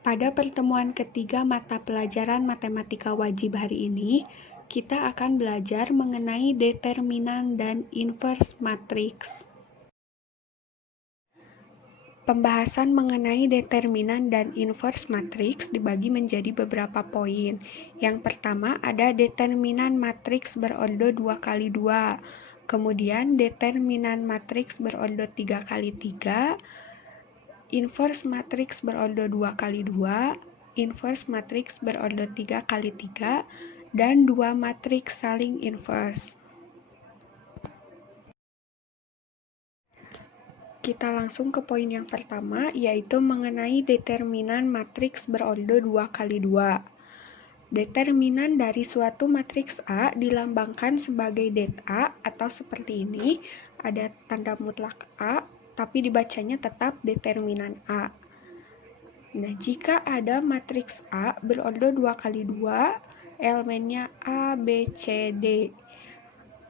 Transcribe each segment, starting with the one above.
Pada pertemuan ketiga mata pelajaran matematika wajib hari ini, kita akan belajar mengenai determinan dan inverse matriks. Pembahasan mengenai determinan dan inverse matriks dibagi menjadi beberapa poin. Yang pertama ada determinan matriks berordo 2x2, kemudian determinan matriks berordo 3x3, inverse matriks berordo 2x2, inverse matriks berordo 3x3, dan dua matriks saling inverse. Kita langsung ke poin yang pertama, yaitu mengenai determinan matriks berordo 2x2. Determinan dari suatu matriks A dilambangkan sebagai det A atau seperti ini, ada tanda mutlak A, tapi dibacanya tetap determinan A. Nah, jika ada matriks A berordo 2x2, elemennya A, B, C, D,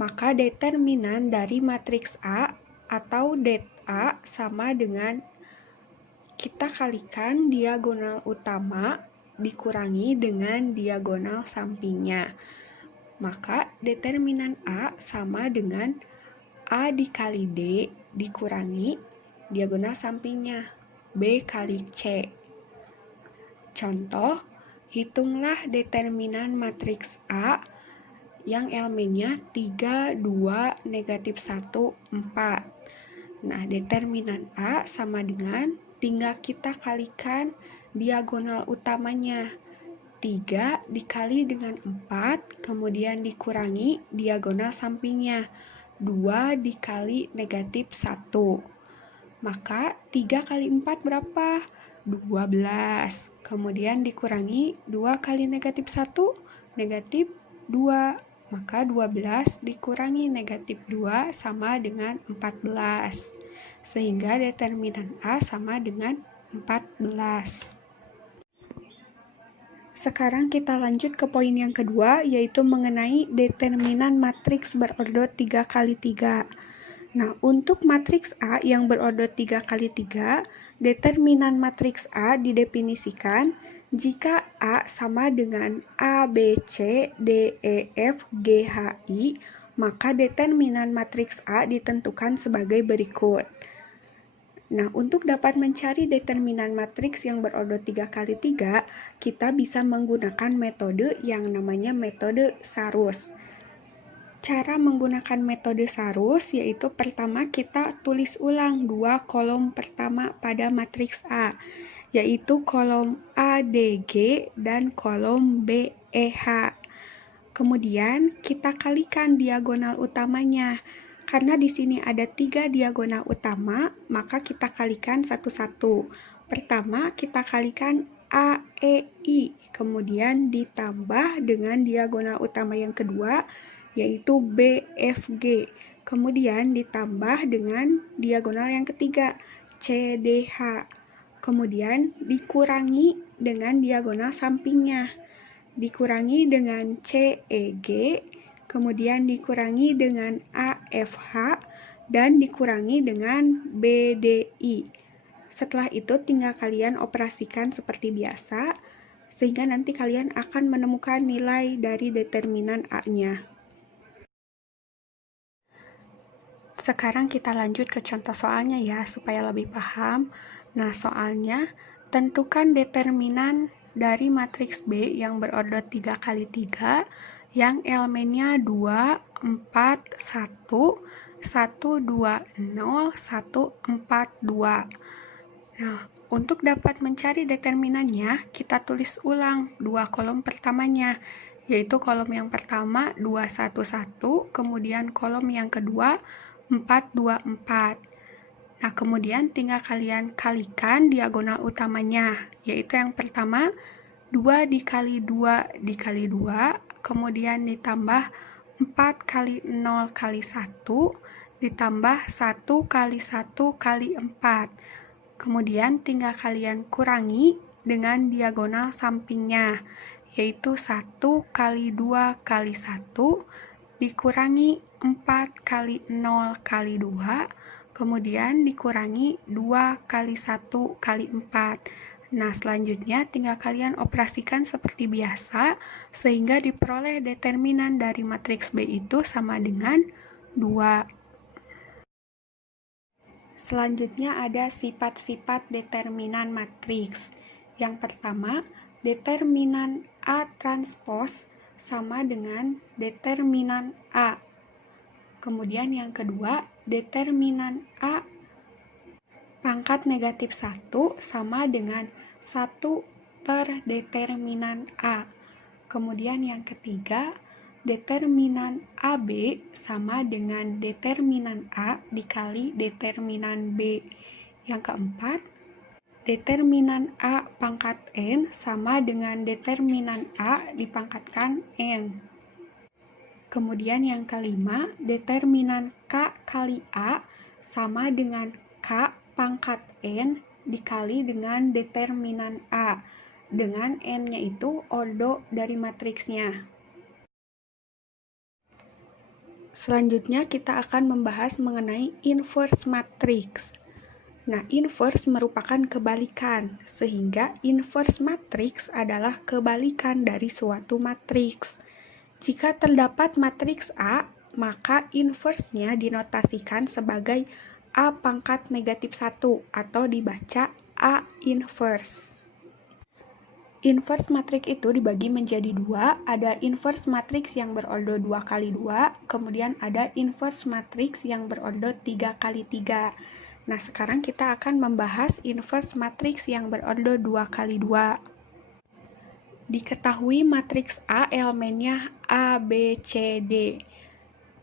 maka determinan dari matriks A atau det A sama dengan kita kalikan diagonal utama dikurangi dengan diagonal sampingnya. Maka determinan A sama dengan A dikali D dikurangi diagonal sampingnya, B kali C. Contoh, hitunglah determinan matriks A yang elemennya 3, 2, negatif 1, 4. Nah, determinan A sama dengan tinggal kita kalikan diagonal utamanya. 3 dikali dengan 4, kemudian dikurangi diagonal sampingnya. 2 dikali negatif 1. Maka 3 kali 4 berapa? 12. Kemudian dikurangi 2 kali negatif 1, negatif 2. Maka 12 dikurangi negatif 2 sama dengan 14. Sehingga determinan A sama dengan 14. Sekarang kita lanjut ke poin yang kedua, yaitu mengenai determinan matriks berordo 3x3. Nah, untuk matriks A yang berordo 3x3, determinan matriks A didefinisikan jika A sama dengan A, B, C, D, E, F, G, H, I, maka determinan matriks A ditentukan sebagai berikut. Nah, untuk dapat mencari determinan matriks yang berordo 3x3, kita bisa menggunakan metode yang namanya metode Sarus. Cara menggunakan metode Sarus yaitu pertama kita tulis ulang dua kolom pertama pada matriks A, yaitu kolom ADG dan kolom BEH. Kemudian kita kalikan diagonal utamanya. Karena di sini ada 3 diagonal utama, maka kita kalikan satu-satu. Pertama kita kalikan AEI, kemudian ditambah dengan diagonal utama yang kedua, yaitu BFG. Kemudian ditambah dengan diagonal yang ketiga, CDH. Kemudian dikurangi dengan diagonal sampingnya. Dikurangi dengan CEG, kemudian dikurangi dengan AFH, dan dikurangi dengan BDI. Setelah itu tinggal kalian operasikan seperti biasa, sehingga nanti kalian akan menemukan nilai dari determinan A-nya. Sekarang kita lanjut ke contoh soalnya ya, supaya lebih paham. Nah, soalnya, tentukan determinan dari matriks B yang berordo 3x3 yang elemennya 2, 4, 1, 1, 2, 0, 1, 4, 2. Nah, untuk dapat mencari determinannya, kita tulis ulang dua kolom pertamanya, yaitu kolom yang pertama 2, 1, 1, kemudian kolom yang kedua 4, 2, 4. Nah, kemudian tinggal kalian kalikan diagonal utamanya, yaitu yang pertama 2 dikali 2 dikali 2, kemudian ditambah 4 kali 0 kali 1, ditambah 1 kali 1 kali 4. Kemudian tinggal kalian kurangi dengan diagonal sampingnya, yaitu 1 kali 2 kali 1, dikurangi 4 kali 0 kali 2, kemudian dikurangi 2 kali 1 kali 4. Nah, selanjutnya tinggal kalian operasikan seperti biasa, sehingga diperoleh determinan dari matriks B itu sama dengan 2. Selanjutnya ada sifat-sifat determinan matriks. Yang pertama, determinan A transpos sama dengan determinan A. Kemudian yang kedua, determinan A pangkat negatif 1 sama dengan 1 per determinan A. Kemudian yang ketiga, determinan AB sama dengan determinan A dikali determinan B. Yang keempat, determinan A pangkat N sama dengan determinan A dipangkatkan N. Kemudian yang kelima, determinan K kali A sama dengan K pangkat N dikali dengan determinan A, dengan N-nya itu ordo dari matriksnya. Selanjutnya kita akan membahas mengenai inverse matriks. Nah, inverse merupakan kebalikan, sehingga inverse matriks adalah kebalikan dari suatu matriks. Jika terdapat matriks A, maka inverse-nya dinotasikan sebagai A pangkat negatif 1 atau dibaca A inverse. Inverse matriks itu dibagi menjadi 2, ada inverse matriks yang berordo 2 kali 2, kemudian ada inverse matriks yang berordo 3 kali 3. Nah, sekarang kita akan membahas inverse matriks yang berordo 2 kali 2. Diketahui matriks A elemennya A, B, C, D.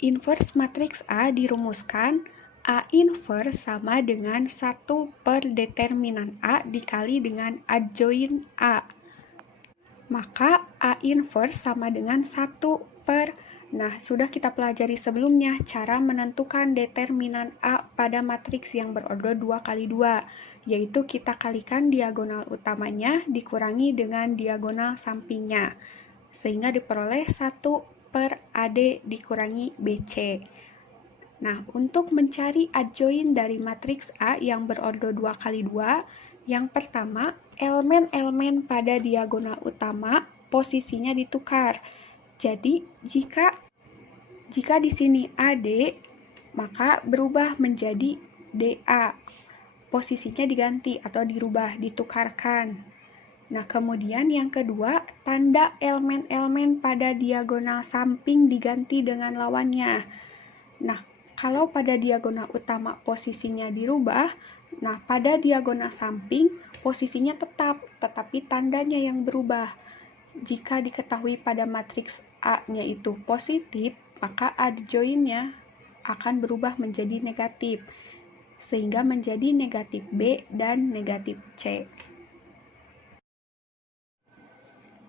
Inverse matriks A dirumuskan A inverse sama dengan 1 per determinan A dikali dengan adjoint A. Maka A inverse sama dengan 1 per. Nah, sudah kita pelajari sebelumnya cara menentukan determinan A pada matriks yang berordo 2 kali 2, yaitu kita kalikan diagonal utamanya dikurangi dengan diagonal sampingnya, sehingga diperoleh 1 per AD dikurangi BC. Nah, untuk mencari adjoint dari matriks A yang berordo 2 kali 2, yang pertama, elemen-elemen pada diagonal utama posisinya ditukar. Jadi, jika di sini AD, maka berubah menjadi DA. Posisinya diganti atau dirubah, ditukarkan. Nah, kemudian yang kedua, tanda elemen-elemen pada diagonal samping diganti dengan lawannya. Nah, kalau pada diagonal utama posisinya dirubah, nah pada diagonal samping posisinya tetap, tetapi tandanya yang berubah. Jika diketahui pada matriks A-nya itu positif, maka adjoint-nya akan berubah menjadi negatif, sehingga menjadi negatif B dan negatif C.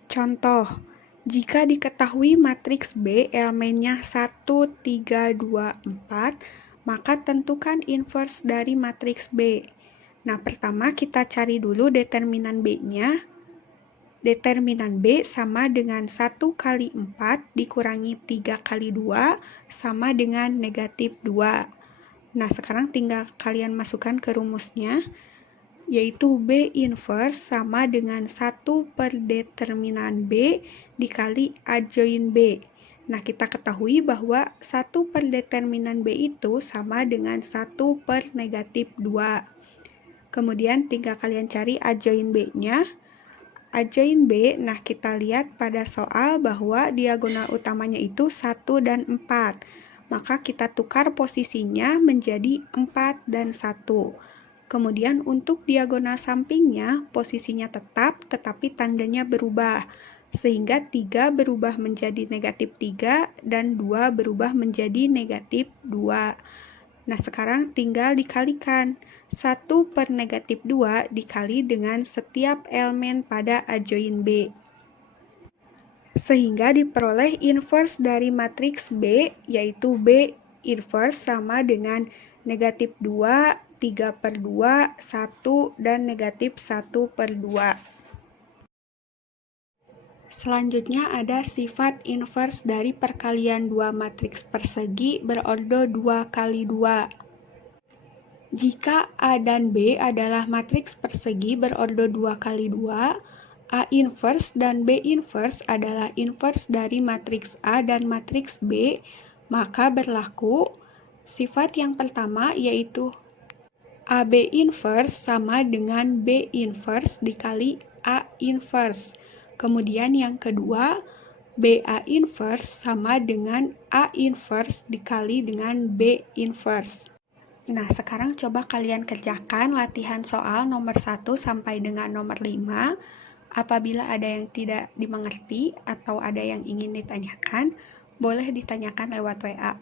Contoh, jika diketahui matriks B elemennya 1, 3, 2, 4, maka tentukan inverse dari matriks B. Nah, pertama kita cari dulu determinan B-nya. Determinan B sama dengan 1 kali 4 dikurangi 3 kali 2 sama dengan negatif 2. Nah, sekarang tinggal kalian masukkan ke rumusnya, yaitu B inverse sama dengan 1 per determinan B dikali adjoint B. Nah, kita ketahui bahwa 1 per determinan B itu sama dengan 1 per negatif 2. Kemudian tinggal kalian cari adjoint B-nya. Adjoint B, nah kita lihat pada soal bahwa diagonal utamanya itu 1 dan 4. Maka kita tukar posisinya menjadi 4 dan 1. Kemudian untuk diagonal sampingnya posisinya tetap, tetapi tandanya berubah. Sehingga 3 berubah menjadi negatif 3 dan 2 berubah menjadi negatif 2. Nah, sekarang tinggal dikalikan. 1 per negatif 2 dikali dengan setiap elemen pada adjoint B. Sehingga diperoleh inverse dari matriks B, yaitu B inverse sama dengan negatif 2, 3 per 2, 1, dan negatif 1 per 2. Selanjutnya ada sifat inverse dari perkalian dua matriks persegi berordo 2 kali 2. Jika A dan B adalah matriks persegi berordo 2 kali 2, A inverse dan B inverse adalah inverse dari matriks A dan matriks B, maka berlaku sifat yang pertama yaitu AB inverse sama dengan B inverse dikali A inverse. Kemudian yang kedua, BA inverse sama dengan A inverse dikali dengan B inverse. Nah, sekarang coba kalian kerjakan latihan soal nomor 1 sampai dengan nomor 5. Apabila ada yang tidak dimengerti atau ada yang ingin ditanyakan, boleh ditanyakan lewat WA.